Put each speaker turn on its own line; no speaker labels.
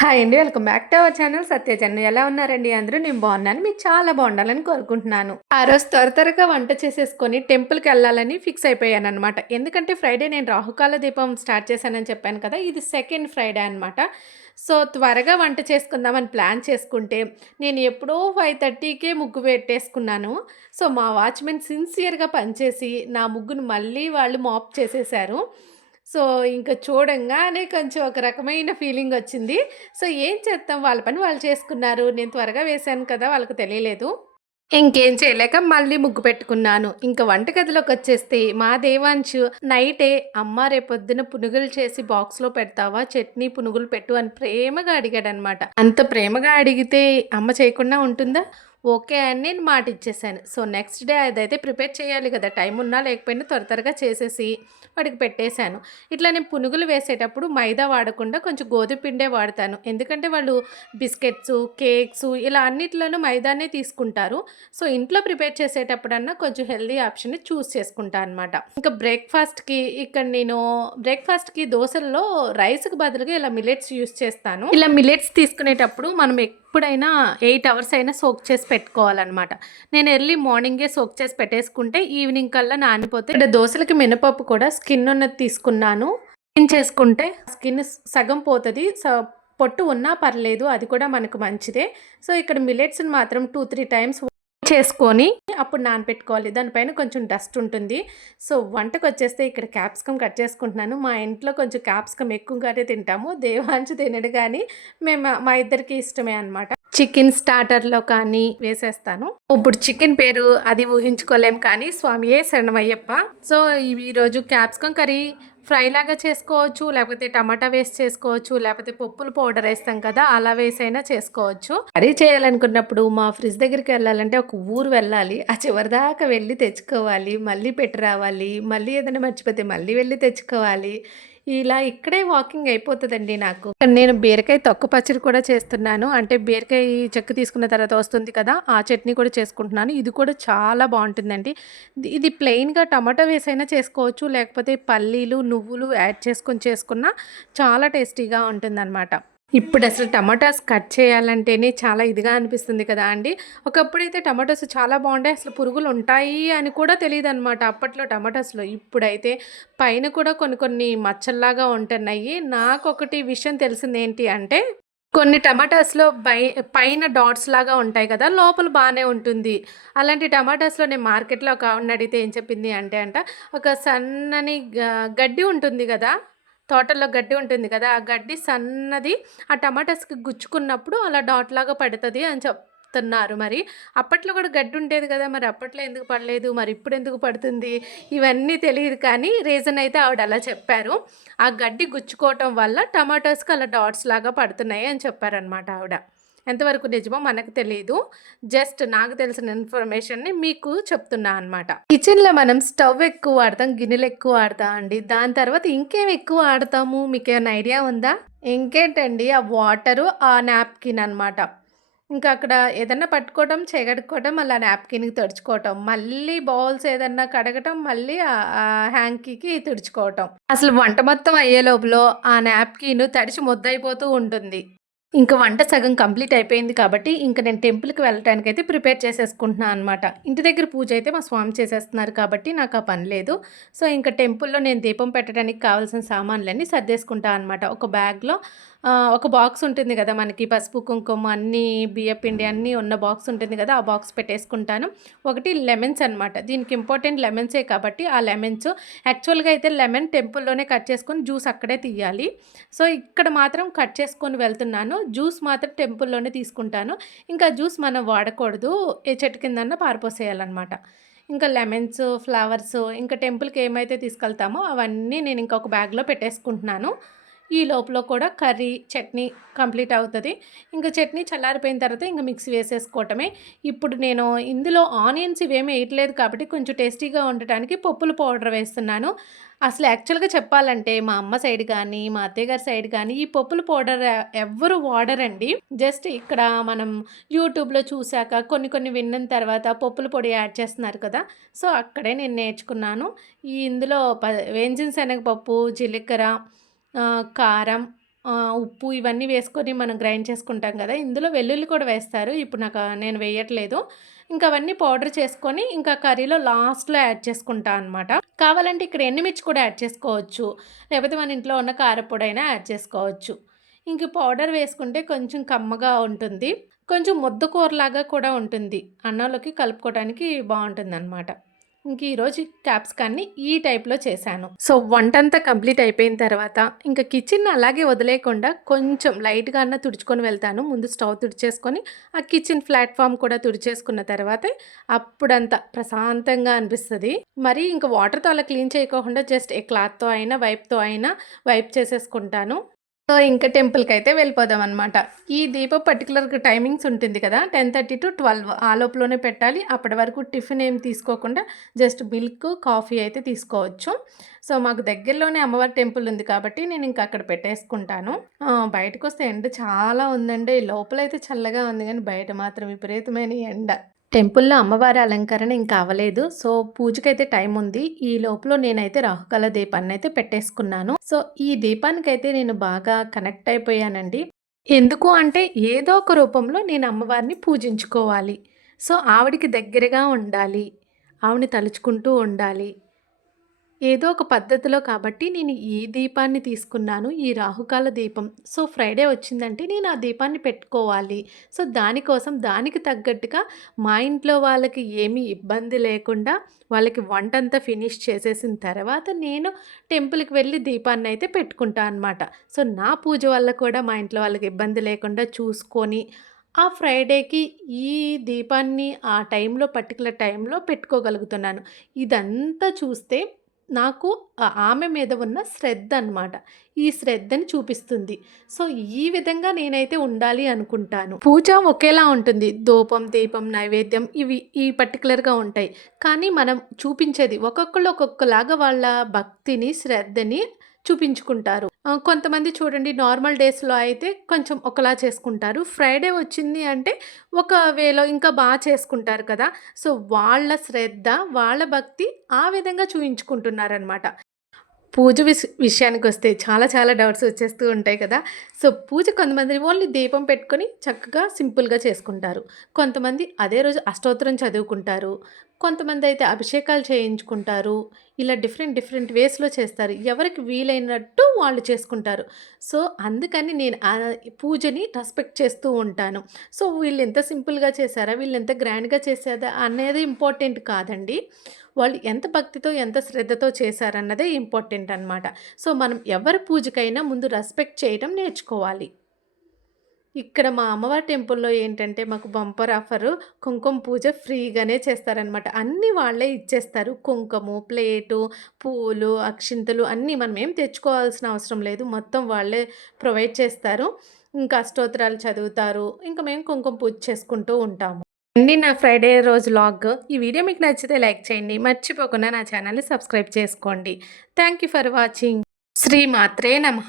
Hi అండి welcome back to our channel సత్యజన్ను ఎలా ఉన్నారండి అందరూ? నేను బాగున్నాను మీరు చాలా బాగుండాలని కోరుకుంటున్నాను. ఆ రోజు త్వర త్వరగా వంట చేసేసుకొని టెంపుల్కి వెళ్ళాలని ఫిక్స్ అయిపోయాను అనమాట ఎందుకంటే ఫ్రైడే నేను రాహుకాల దీపం స్టార్ట్ చేశానని చెప్పాను కదా ఇది సెకండ్ ఫ్రైడే అనమాట సో త్వరగా వంట చేసుకుందామని ప్లాన్ చేసుకుంటే నేను ఎప్పుడో ఫైవ్ థర్టీకే ముగ్గు పెట్టేసుకున్నాను. సో మా వాచ్మెన్ సిన్సియర్గా పనిచేసి నా ముగ్గును మళ్ళీ వాళ్ళు మాప్ చేసేసారు. సో ఇంక చూడంగానే కొంచెం ఒక రకమైన ఫీలింగ్ వచ్చింది. సో ఏం చేద్దాం వాళ్ళ పని వాళ్ళు చేసుకున్నారు. నేను త్వరగా వేశాను కదా! వాళ్ళకి తెలియలేదు. ఇంకేం చేయలేక మళ్ళీ ముగ్గు పెట్టుకున్నాను. ఇంకా వంటగదిలోకి వచ్చేస్తే మా దేవాంశు నైటే "అమ్మ రేపొద్దున పునుగులు చేసి బాక్స్‌లో పెడతావా? చట్నీ, పునుగులు పెట్టు" అని ప్రేమగా అడిగాడనమాట. అంత ప్రేమగా అడిగితే అమ్మ చేయకుండా ఉంటుందా? ఓకే అని నేను మాట ఇచ్చేసాను. సో నెక్స్ట్ డే అదైతే ప్రిపేర్ చేయాలి కదా! టైం ఉన్నా లేకపోయినా త్వర త్వరగా చేసేసి వాడికి పెట్టేశాను. ఇట్లా నేను పునుగులు వేసేటప్పుడు మైదా వాడకుండా కొంచెం గోధుమ పిండే వాడతాను. ఎందుకంటే వాళ్ళు బిస్కెట్స్ కేక్స్ ఇలా అన్నిట్లోనూ మైదానే తీసుకుంటారు. సో ఇంట్లో ప్రిపేర్ చేసేటప్పుడన్నా కొంచెం హెల్దీ ఆప్షన్‌ని చూస్ చేసుకుంటాను అనమాట. ఇంకా బ్రేక్‌ఫాస్ట్‌కి ఇక్కడ నేను బ్రేక్‌ఫాస్ట్‌కి దోసల్లో రైస్‌కి బదులుగా ఇలా మిలెట్స్ యూజ్ చేస్తాను. ఇలా మిలెట్స్ తీసుకునేటప్పుడు మనం ఎప్పుడైనా ఎయిట్ అవర్స్ అయినా సోక్ చేసి పెట్టుకోవాలన్నమాట. నేను ఎర్లీ మార్నింగే సోక్ చేసి పెట్టేసుకుంటే ఈవినింగ్ కల్లా నానిపోతే ఇక్కడ దోశలకి మినపప్పు కూడా స్కిన్ ఉన్నది తీసుకున్నాను. స్కిన్ చేసుకుంటే స్కిన్ సగం పోతుంది సో పొట్టు ఉన్నా పర్లేదు. అది కూడా మనకు మంచిదే. సో ఇక్కడ మిలెట్స్ని మాత్రం 2, 3 టైమ్స్ చేసుకొని అప్పుడు నానపెట్టుకోవాలి. దానిపైన కొంచెం డస్ట్ ఉంటుంది. సో వంటకొచ్చేస్తే ఇక్కడ క్యాప్సికమ్ కట్ చేసుకుంటున్నాను. మా ఇంట్లో కొంచెం క్యాప్సికమ్ ఎక్కువగానే తింటాము. దేవాంశ్ తినడు కానీ మేము మా ఇద్దరికి ఇష్టమే అనమాట. చికెన్ స్టార్టర్‌లో కానీ వేసేస్తాను. ఇప్పుడు చికెన్ పేరు అది ఊహించుకోలేం కానీ స్వామియే శరణమయ్యప్ప. సో ఈరోజు క్యాప్సికమ్ కర్రీ ఫ్రైలాగా చేసుకోవచ్చు. లేకపోతే టమాటా వేసి చేసుకోవచ్చు. లేకపోతే పప్పులు పౌడర్ వేస్తాం కదా! అలా వేసైనా చేసుకోవచ్చు. కర్రీ చేయాలనుకున్నప్పుడు మా ఫ్రిడ్జ్ దగ్గరికి వెళ్ళాలంటే ఒక ఊరు వెళ్ళాలి. ఆ చివరి దాకా వెళ్ళి తెచ్చుకోవాలి. మళ్ళీ పెట్టి రావాలి. మళ్ళీ ఏదైనా మర్చిపోతే మళ్ళీ వెళ్ళి తెచ్చుకోవాలి. ఇలా ఇక్కడే వాకింగ్ అయిపోతుందండి నాకు. నేను బీరకాయ తొక్క పచ్చడి కూడా చేస్తున్నాను. అంటే బీరకాయ చెక్కు తీసుకున్న తర్వాత వస్తుంది కదా! ఆ చట్నీ కూడా చేసుకుంటున్నాను. ఇది కూడా చాలా బాగుంటుందండి ఇది ప్లెయిన్‌గా టమాటో వేసైనా చేసుకోవచ్చు. లేకపోతే పల్లీలు, నువ్వులు యాడ్ చేసుకొని చేసుకున్నా చాలా టేస్టీగా ఉంటుందనమాట. ఇప్పుడు అసలు టమాటాస్ కట్ చేయాలంటేనే చాలా ఇదిగా అనిపిస్తుంది కదా అండి. ఒకప్పుడైతే టమాటోస్ చాలా బాగుంటాయి. అసలు పురుగులు ఉంటాయి అని కూడా తెలియదు అనమాట అప్పట్లో టమాటాస్‌లో. ఇప్పుడైతే పైన కూడా కొన్ని కొన్ని మచ్చల్లాగా ఉంటున్నాయి. నాకు ఒకటి విషయం తెలిసింది ఏంటి అంటే కొన్ని టమాటాస్‌లో బై పైన డాట్స్ లాగా ఉంటాయి కదా! లోపల బాగానే ఉంటుంది. అలాంటి టమాటాస్‌లో నేను మార్కెట్‌లో ఒక అడిగితే ఏం చెప్పింది అంటే అంట ఒక సన్నని గ గడ్డి ఉంటుంది కదా తోటల్లో గడ్డి ఉంటుంది కదా! ఆ గడ్డి సన్నది ఆ టమాటాస్‌కి గుచ్చుకున్నప్పుడు అలా డాట్ లాగా పడుతుంది అని చెప్తున్నారు మరి. అప్పట్లో కూడా గడ్డి ఉండేది కదా! మరి అప్పట్లో ఎందుకు పడలేదు? మరి ఇప్పుడు ఎందుకు పడుతుంది? ఇవన్నీ తెలియదు కానీ రీజన్ అయితే ఆవిడ అలా చెప్పారు. ఆ గడ్డి గుచ్చుకోవటం వల్ల టమాటోస్‌కి అలా డాట్స్ లాగా పడుతున్నాయి అని చెప్పారనమాట ఆవిడ. ఎంతవరకు నిజమో మనకు తెలియదు జస్ట్ నాకు తెలిసిన ఇన్ఫర్మేషన్‌ని మీకు చెప్తున్నా అనమాట. కిచెన్‌లో మనం స్టవ్ ఎక్కువ వాడతాం. గిన్నెలు ఎక్కువ వాడతాం అండి. దాని తర్వాత ఇంకేం ఎక్కువ వాడతాము? ఏమైనా ఐడియా ఉందా? ఇంకేంటండి ఆ వాటరు, ఆ నాప్కిన్ అనమాట. ఇంకా అక్కడ ఏదన్నా పట్టుకోవటం చెగడుకోవటం మళ్ళీ ఆ నాప్కిన్‌కి తుడుచుకోవటం. మళ్ళీ బౌల్స్ ఏదన్నా కడగటం, మళ్ళీ హ్యాంకీకి తుడుచుకోవటం. అసలు వంట మొత్తం అయ్యే లోపల ఆ నాప్కిన్ తడిచి ముద్దయిపోతూ ఉంటుంది. ఇంకా వంట సగం కంప్లీట్ అయిపోయింది కాబట్టి ఇంకా నేను టెంపుల్‌కి వెళ్ళటానికైతే ప్రిపేర్ చేసేసుకుంటున్నాను అనమాట. ఇంటి దగ్గర పూజ అయితే మా స్వామి చేసేస్తున్నారు కాబట్టి నాకు ఆ పని లేదు. సో ఇంకా టెంపుల్‌లో నేను దీపం పెట్టడానికి కావాల్సిన సామాన్లన్నీ సర్దేసుకుంటా అనమాట. ఒక బ్యాగ్‌లో ఒక బాక్స్ ఉంటుంది కదా! మనకి పసుపు, కుంకుమ అన్నీ బియ్యపిండి అన్నీ ఉన్న బాక్స్ ఉంటుంది కదా! ఆ బాక్స్ పెట్టేసుకుంటాను. ఒకటి లెమన్స్ అనమాట. దీనికి ఇంపార్టెంట్ లెమన్సే కాబట్టి ఆ లెమన్స్ యాక్చువల్‌గా అయితే లెమన్ టెంపుల్‌లోనే కట్ చేసుకొని జ్యూస్ అక్కడే తీయాలి. సో ఇక్కడ మాత్రం కట్ చేసుకొని వెళ్తున్నాను. జ్యూస్ మాత్రం టెంపుల్‌లోనే తీసుకుంటాను. ఇంకా జ్యూస్ మనం వాడకూడదు. ఏ చెట్టు కిందన్నా పారిపోసేయాలన్నమాట ఇంకా లెమన్స్, ఫ్లవర్స్ ఇంకా టెంపుల్‌కి ఏమైతే తీసుకెళ్తామో అవన్నీ నేను ఇంకొక బ్యాగ్‌లో పెట్టేసుకుంటున్నాను. ఈ లోపల కూడా కర్రీ, చట్నీ కంప్లీట్ అవుతుంది ఇంకా చట్నీ చల్లారిపోయిన తర్వాత ఇంకా మిక్సీ వేసేసుకోవటమే. ఇప్పుడు నేను ఇందులో ఆనియన్స్ ఇవేమి వేయట్లేదు కాబట్టి కొంచెం టేస్టీగా ఉండటానికి పప్పుల పౌడర్ వేస్తున్నాను. అసలు యాక్చువల్‌గా చెప్పాలంటే మా అమ్మ సైడ్ కానీ, మా అత్తయ్య గారి సైడ్ కానీ ఈ పప్పుల పౌడర్ ఎవ్వరు వాడరండి. జస్ట్ ఇక్కడ మనం యూట్యూబ్‌లో చూసాక కొన్ని కొన్ని విన్న తర్వాత పప్పుల పొడి యాడ్ చేస్తున్నారు కదా! సో అక్కడే నేను నేర్చుకున్నాను. ఈ ఇందులో ప వేయించిన శనగపప్పు, జీలకర్ర, కారం, ఉప్పు ఇవన్నీ వేసుకొని మనం గ్రైండ్ చేసుకుంటాం కదా ఇందులో వెల్లుల్లి కూడా వేస్తారు. ఇప్పుడు నాకు నేను వేయట్లేదు. ఇంకా అవన్నీ పౌడర్ చేసుకొని ఇంకా కర్రీలో లాస్ట్‌లో యాడ్ చేసుకుంటా అనమాట. కావాలంటే ఇక్కడ ఎండుమిర్చి కూడా యాడ్ చేసుకోవచ్చు. లేకపోతే మన ఇంట్లో ఉన్న కారప్పొడైనా యాడ్ చేసుకోవచ్చు. ఇంక పౌడర్ వేసుకుంటే కొంచెం కమ్మగా ఉంటుంది. కొంచెం ముద్దకూరలాగా కూడా ఉంటుంది. అన్నంలోకి కలుపుకోవడానికి బావుంటుందనమాట. ఇంక ఈరోజు క్యాప్సికాన్ని ఈ టైప్‌లో చేశాను. సో, వంటంతా కంప్లీట్ అయిపోయిన తర్వాత ఇంకా కిచెన్ అలాగే వదిలేయకుండా కొంచెం లైట్‌గా అన్నా తుడుచుకొని వెళ్తాను. ముందు స్టవ్ తుడిచేసుకొని, ఆ కిచెన్ ప్లాట్ఫామ్ కూడా తుడిచేసుకున్న తర్వాత అప్పుడంతా ప్రశాంతంగా అనిపిస్తుంది మరి ఇంకా వాటర్‌తో అలా క్లీన్ చేయకోకుండా జస్ట్ ఏ క్లాత్‌తో అయినా, వైప్‌తో అయినా వైప్ చేసేసుకుంటాను. సో, అయితే వెళ్ళిపోదాం అనమాట ఈ దీపం పర్టికులర్ టైమింగ్స్ ఉంటుంది కదా! 10:30-12 ఆ లోపలనే పెట్టాలి. అప్పటి వరకు టిఫిన్ ఏం తీసుకోకుండా జస్ట్ మిల్క్, కాఫీ అయితే తీసుకోవచ్చు. సో, మాకు దగ్గరలోనే అమ్మవారి టెంపుల్ ఉంది కాబట్టి నేను ఇంకా అక్కడ పెట్టేసుకుంటాను. బయటకు బయటకొస్తే ఎండ చాలా ఉందండి. లోపలైతే చల్లగా ఉంది కానీ బయట మాత్రం విపరీతమైన ఎండ. టెంపుల్‌లో అమ్మవారి అలంకరణ ఇంకా అవ్వలేదు. సో, పూజకైతే టైం ఉంది. ఈ లోపల నేనైతే రాహుకాల దీపాన్నయితే పెట్టేసుకున్నాను. సో, ఈ దీపానికైతే నేను బాగా కనెక్ట్ అయిపోయానండి. ఎందుకు అంటే ఏదో ఒక రూపంలో నేను అమ్మవారిని పూజించుకోవాలి. సో, ఆవిడకి దగ్గరగా ఉండాలి. ఆవిడని తలుచుకుంటూ ఉండాలి. ఏదో ఒక పద్ధతిలో కాబట్టి నేను ఈ దీపాన్ని తీసుకున్నాను. ఈ రాహుకాల దీపం. సో, ఫ్రైడే వచ్చిందంటే నేను ఆ దీపాన్ని పెట్టుకోవాలి. సో, దానికోసం దానికి తగ్గట్టుగా మా ఇంట్లో వాళ్ళకి ఏమీ ఇబ్బంది లేకుండా వాళ్ళకి వంట అంతా ఫినిష్ చేసేసిన తర్వాత నేను టెంపుల్‌కి వెళ్ళి దీపాన్ని అయితే పెట్టుకుంటా అనమాట. సో, నా పూజ వల్ల కూడా మా ఇంట్లో వాళ్ళకి ఇబ్బంది లేకుండా చూసుకొని ఆ ఫ్రైడేకి ఈ దీపాన్ని ఆ టైంలో పర్టికులర్ టైంలో పెట్టుకోగలుగుతున్నాను. ఇదంతా చూస్తే నాకు ఆమె మీద ఉన్న శ్రద్ధ అనమాట. ఈ శ్రద్ధని చూపిస్తుంది. సో, ఈ విధంగా నేనైతే ఉండాలి అనుకుంటాను. పూజ ఒకేలా ఉంటుంది. ధూపం, దీపం, నైవేద్యం ఇవి ఈ పర్టికులర్గా ఉంటాయి. కానీ మనం చూపించేది ఒక్కొక్కళ్ళు ఒక్కొక్కలాగా వాళ్ళ భక్తిని, శ్రద్ధని చూపించుకుంటారు. కొంతమంది చూడండి నార్మల్ డేస్‌లో అయితే కొంచెం ఒకలా చేసుకుంటారు. ఫ్రైడే వచ్చింది అంటే ఒక వేలో ఇంకా బాగా చేసుకుంటారు కదా! సో, వాళ్ళ శ్రద్ధ, వాళ్ళ భక్తి ఆ విధంగా చూపించుకుంటున్నారనమాట పూజ విస్ విషయానికి వస్తే చాలా చాలా డౌట్స్ వచ్చేస్తూ ఉంటాయి కదా! సో, పూజ కొంతమంది ఓన్లీ దీపం పెట్టుకొని చక్కగా సింపుల్‌గా చేసుకుంటారు. కొంతమంది అదే రోజు అష్టోత్తరం చదువుకుంటారు. కొంతమంది అయితే అభిషేకాలు చేయించుకుంటారు. ఇలా డిఫరెంట్ డిఫరెంట్ వేస్‌లో చేస్తారు. ఎవరికి వీలైనట్టు వాళ్ళు చేసుకుంటారు. సో, అందుకని నేను ఆ పూజని రెస్పెక్ట్ చేస్తూ ఉంటాను. సో, వీళ్ళు ఎంత సింపుల్‌గా చేశారా? వీళ్ళు ఎంత గ్రాండ్‌గా చేశారా? అనేది ఇంపార్టెంట్ కాదండి. వాళ్ళు ఎంత భక్తితో, ఎంత శ్రద్ధతో చేశారన్నదే ఇంపార్టెంట్ అనమాట. సో, మనం ఎవరి పూజకైనా ముందు రెస్పెక్ట్ చేయడం నేర్చుకోవాలి. ఇక్కడ మా అమ్మవారి టెంపుల్‌లో ఏంటంటే మాకు బంపర్ ఆఫరు కుంకుమ పూజ ఫ్రీగానే చేస్తారనమాట. అన్నీ వాళ్ళే ఇచ్చేస్తారు. కుంకుము, ప్లేటు, పూలు, అక్షింతలు అన్నీ మనం ఏం తెచ్చుకోవాల్సిన అవసరం లేదు. మొత్తం వాళ్ళే ప్రొవైడ్ చేస్తారు. ఇంకా అష్టోత్తరాలు చదువుతారు. ఇంకా మేము కుంకుమ పూజ చేసుకుంటూ ఉంటాము. అండి నా ఫ్రైడే రోజు లాగ్ ఈ వీడియో మీకు నచ్చితే లైక్ చేయండి. మర్చిపోకుండా నా ఛానల్‌ని సబ్స్క్రైబ్ చేసుకోండి. Thank you for watching. శ్రీమాత్రే నమ